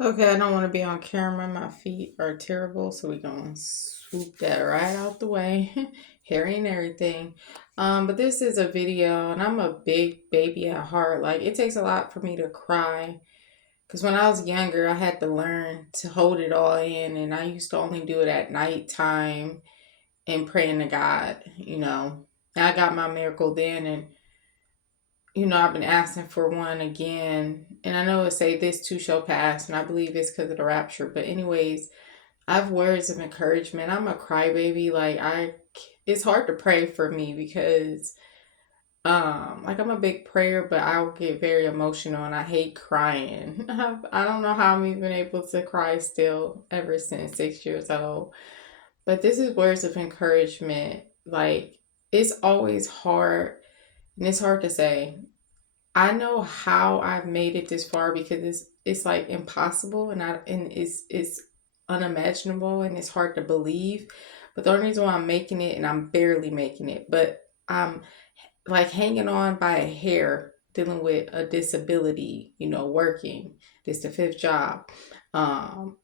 Okay, I don't want to be on camera. My feet are terrible, so we're gonna swoop that right out the way. Hairy and everything. But this is a video, and I'm a big baby at heart. Like, it takes a lot for me to cry. Because when I was younger, I had to learn to hold it all in, and I used to only do it at nighttime and praying to God. I got my miracle then, and I've been asking for one again, and I know it say this too shall pass, and I believe it's because of the rapture. But anyways, I have words of encouragement. I'm a crybaby. It's hard to pray for me because, like I'm a big prayer, but I'll get very emotional, and I hate crying. I don't know how I'm even able to cry still ever since 6 years old. But this is words of encouragement. Like, it's always hard, and it's hard to say. I know how I've made it this far because it's like impossible, and it's unimaginable, and it's hard to believe. But the only reason why I'm making it, and I'm barely making it, but I'm like hanging on by a hair, dealing with a disability, working. This the fifth job. Um,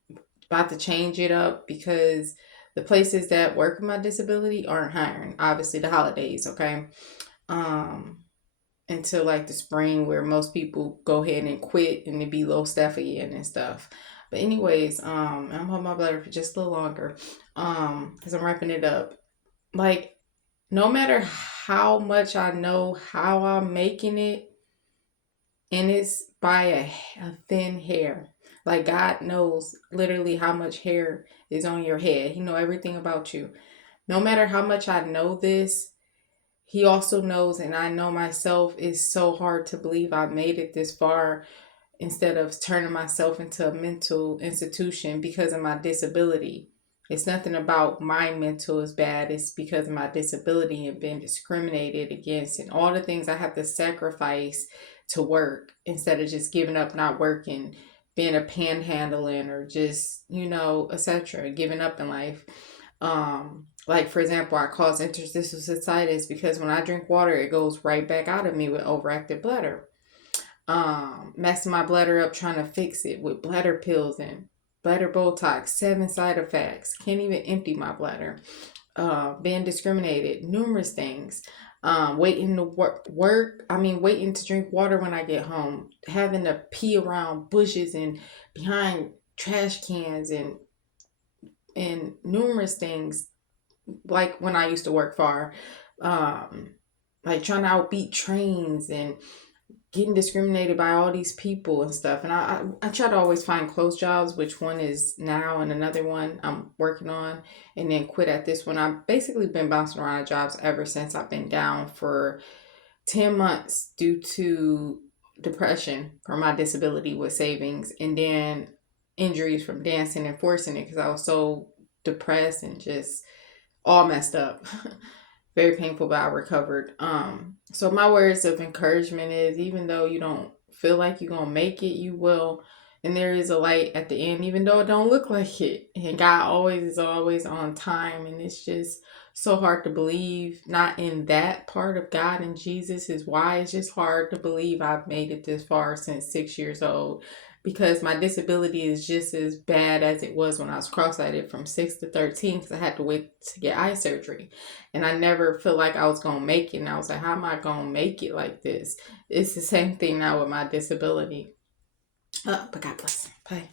About to change it up because the places that work with my disability aren't hiring. Obviously, the holidays, okay. Um, until like the spring where most people go ahead and quit and it be low staff again and stuff. But anyways, I'm holding my bladder for just a little longer. Because I'm wrapping it up. Like, no matter how much I know how I'm making it, and it's by a thin hair. Like, God knows literally how much hair is on your head. He know everything about you. No matter how much I know this, he also knows, and I know myself, it's so hard to believe I made it this far instead of turning myself into a mental institution because of my disability. It's nothing about my mental is bad. It's because of my disability and being discriminated against and all the things I have to sacrifice to work instead of just giving up, not working, being a panhandling or just, etc., giving up in life. Like for example, I cause interstitial cystitis because when I drink water, it goes right back out of me with overactive bladder. Messing my bladder up trying to fix it with bladder pills and bladder Botox, 7 side effects. Can't even empty my bladder. Being discriminated, numerous things. Waiting to waiting to drink water when I get home, having to pee around bushes and behind trash cans and numerous things like when I used to work far, um, like trying to outbeat trains and getting discriminated by all these people and stuff. And I try to always find close jobs, which one is now and another one I'm working on, and then quit at this one. I've basically been bouncing around jobs ever since I've been down for 10 months due to depression from my disability with savings and then injuries from dancing and forcing it because I was so depressed and just all messed up. Very painful, but I recovered. So my words of encouragement is even though you don't feel like you're gonna make it, you will. And there is a light at the end, even though it don't look like it. And God always is always on time. And it's just so hard to believe not in that part of God and Jesus is why it's just hard to believe I've made it this far since 6 years old because my disability is just as bad as it was when I was cross-eyed from 6 to 13 because I had to wait to get eye surgery. And I never felt like I was going to make it. And I was like, how am I going to make it like this? It's the same thing now with my disability. But God bless. Bye.